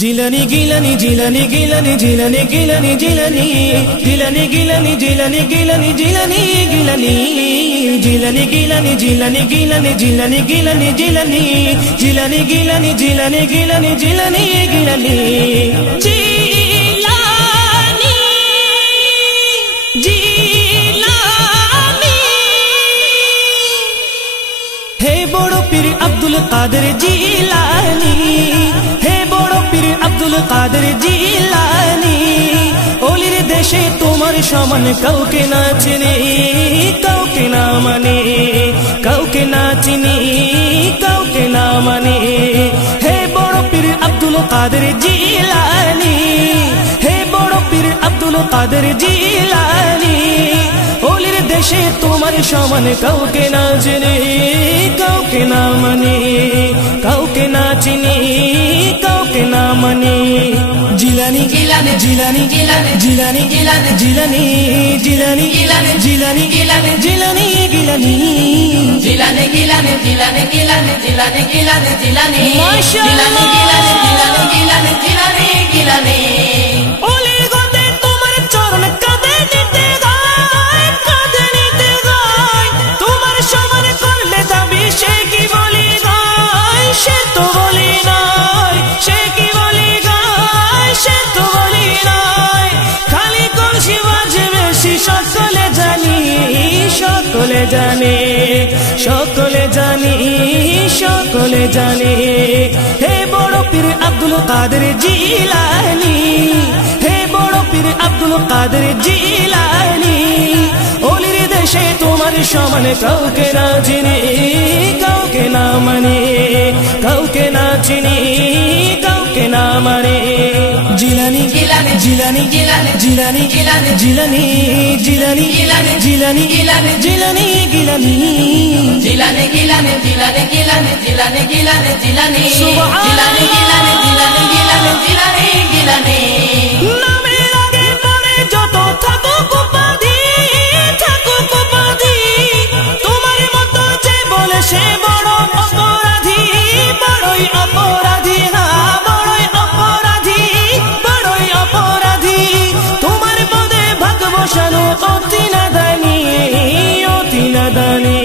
জিলানি গিলানি জিলানি গিলানি জিলানি গিলানি জিলানি জিলানি গিলানি জিলানি গিলানি জিলানি গিলানি জিলানি গিলানি জিলানি গিলানি জিলানি গিলানি জিলানি জিলানি গিলানি জিলানি গিলানি জিলানি গিলানি জিলানি জিলানি হে বড় পীর আব্দুল কাদের জিলানি আব্দুল কাদের জিলানি ওলির দেশে তোমার সমান কাউকে না চিনি কাউকে না মানে কাউকে না চিনি কাউকে না মানে হে বড় পীর আব্দুল কাদের জিলানি হে বড় পীর আব্দুল কাদের জিলানি ওলির দেশে তোমার সমান কাউকে না চিনি কাউকে না মানে কাউকে না চিনি কাউকে না মানে জিলানি জিলানি জিলানি জিলানি জিলানি জিলানি জিলানি জিলানি জিলানি জিলানি গিলানি জিলানি গিলানি জিলানি গিলানি জিলানি গিলানি জিলানি মাশাআল্লাহ জিলানি গিলানি জিলানি জিলানি গিলানি ওলি গতে তোমার চরণ কাঁদে নিতে গায় কাঁদে নিতে গায় তোমার সমান করলে দাবি সে কি বলি গায় সে তো বলি নয় সে কি বলি গায় সে তো বলি নয় খালি কলসি বাজে বেশি সকলে জানি সকলে জানে সকলে জানি সকলে জানে হে বড় পীর আব্দুল কাদের জিলানি হে বড় পীর আব্দুল কাদের জিলানি ওলির দেশে তোমার সমান কাউকে না চিনি কাউকে না মানে কাউকে না চিনি কাউকে না মানে জিলানি জিলানি জিলানি জিলানি জিলানি জিলানি জিলানি জিলানি জিলানি গিলানি জিলানি গিলানি জিলানি গিলানি জিলানি গিলানি জিলানি জিলানি গিলানি জিলানি গিলানি জিলানি গিলানি নামের আগে পড়ে যত থাকুক উপাধি তোমার মতো যে বলে সে বড় অপরাধী বড়ই অপরাধী বড়ই অপরাধী বড়ই অপরাধী তোমার পদে ভাগ বসানো অতি নাদানি অতি নাদানি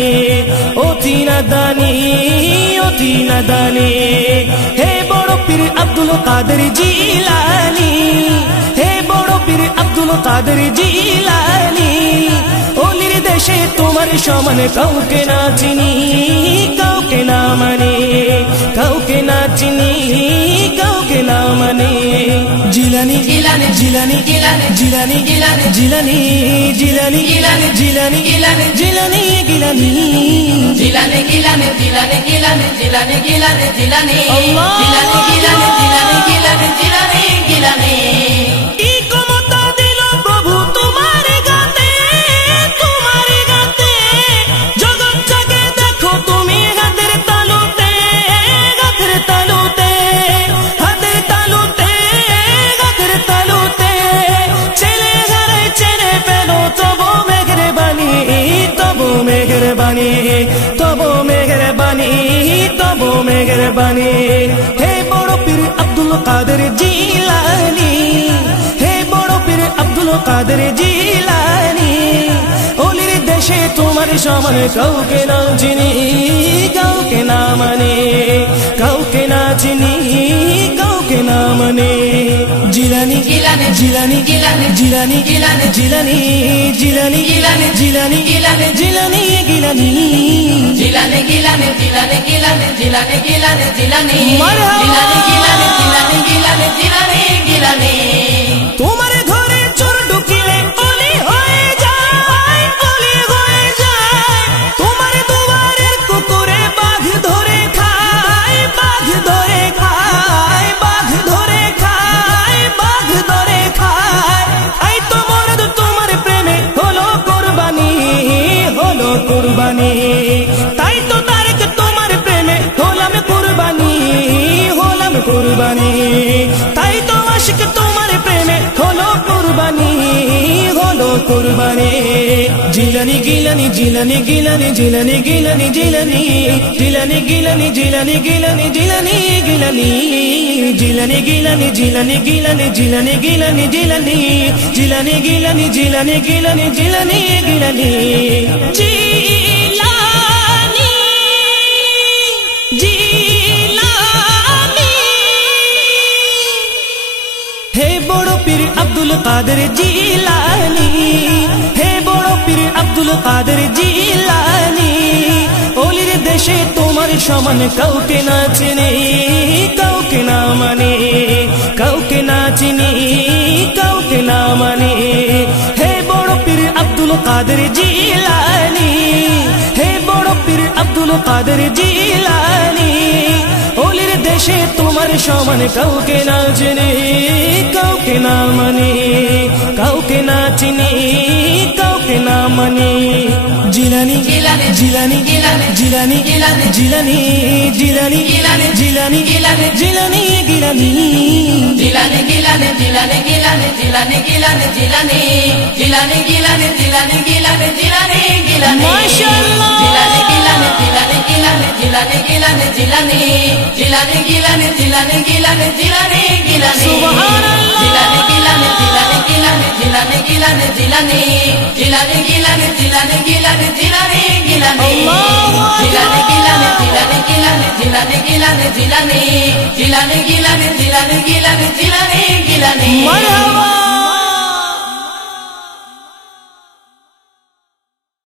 অতি নাদানি অতি নাদানি হে বড় পীর আব্দুল কাদের জিলানি হে বড় পীর আব্দুল কাদের জিলানি ওলির দেশে তোমার সমান কাউকে না চিনি কাউকে না মানে কাউকে না চিনি কাউকে না মানে জিলানি জিলানি জিলানি জিলানি জিলানি জিলানি জিলানি জিলানি জিলানি গিলানি জিলানি গিলানি জিলানি গিলানি জিলানি গিলানি জিলানি জিলানি গিলানি জিলানি গিলানি জিলানি গিলানি কি ক্ষমতা দিল প্রভু তোমার গাতে তোমার গাতে জগৎটাকে দেখো তুমি হাতের তালুতে হাতের তালুতে হাতের তালুতে হাতের তালুতে ছেলে হারে ছেলে পেল তবু মেহেরবানি তবু মেহেরবানি তবু মেহেরবানি তবু মেহেরবানি হে বড় পীর আব্দুল কাদের জিলানি হে বড় পীর আব্দুল কাদের জিলানি ওলির দেশে তোমার সমান কাউকে না চিনি কাউকে না মানে কাউকে না চিনি কাউকে না মানে জিলানি জিলানি জিলানি জিলানি জিলানি জিলানি জিলানি জিলানি জিলানি গিলানি জিলানি গিলানি জিলানি গিলানি জিলানি গিলানি জিলানি জিলানি গিলানি জিলানি গিলানি জিলানি গিলানি তোমার ঘরে চোর ঢুকিলে অলি হয়ে যায় অলি হয়ে যায় তোমার দুয়ারের কুকুরে বাঘ ধরে খায় বাঘ ধরে খায় বাঘ ধরে খায় বাঘ ধরে খায় আই তো মরদ তোমার প্রেমে হলো কুরবানি হলো কুরবানি তাই তো তারেক তোমার প্রেমে হলাম কুরবানি হলাম কুরবানি তাই তো আশিক তোমার প্রেমে হলো কুরবানি হলো কুরবানি জিলানি গিলানি জিলানি গিলানি জিলানি গিলানি জিলানি জিলানি গিলানি জিলানি গিলানি জিলানি গিলানি জিলানি গিলানি জিলানি গিলানি জিলানি গিলানি জিলানি জিলানি গিলানি জিলানি গিলানি জিলানি গিলানি জিলানি জিলানি হে বড় পীর আব্দুল কাদের জিলানি হে বড় পীর আব্দুল কাদের জিলানি ওলির দেশে তোমার সমান কাউকে না চিনি কাউকে না মানে কাউকে না চিনি কাউকে না মানে হে বড় পীর আব্দুল কাদের জিলানি হে বড় পীর আব্দুল কাদের জিলানি ওলির দেশে তোমার সমান কাউকে না চিনি কাউকে না মানে কাউকে না চিনি কাউকে না মানে জিলানি জিলানি জিলানি জিলানি জিলানি জিলানি জিলানি জিলানি জিলানি গিলানি জিলানি গিলানি জিলানি গিলানি জিলানি গিলানি জিলানি জিলানি গিলানি জিলানি গিলানি জিলানি গিলানি মাশাআল্লাহ জিলানি গিলানি জিলানি গিলানি জিলানি গিলানি জিলানি জিলানি গিলানি জিলানি গিলানি জিলানি গিলানি সুবহানাল্লাহ জিলানি গিলানি জিলানি গিলানি জিলানি গিলানি জিলানি জিলানি গিলানি জিলানি গিলানি জিলানি গিলানি আল্লাহু জিলানি গিলানি জিলানি গিলানি জিলানি গিলানি জিলানি জিলানি গিলানি জিলানি গিলানি জিলানি গিলানি মারহাবা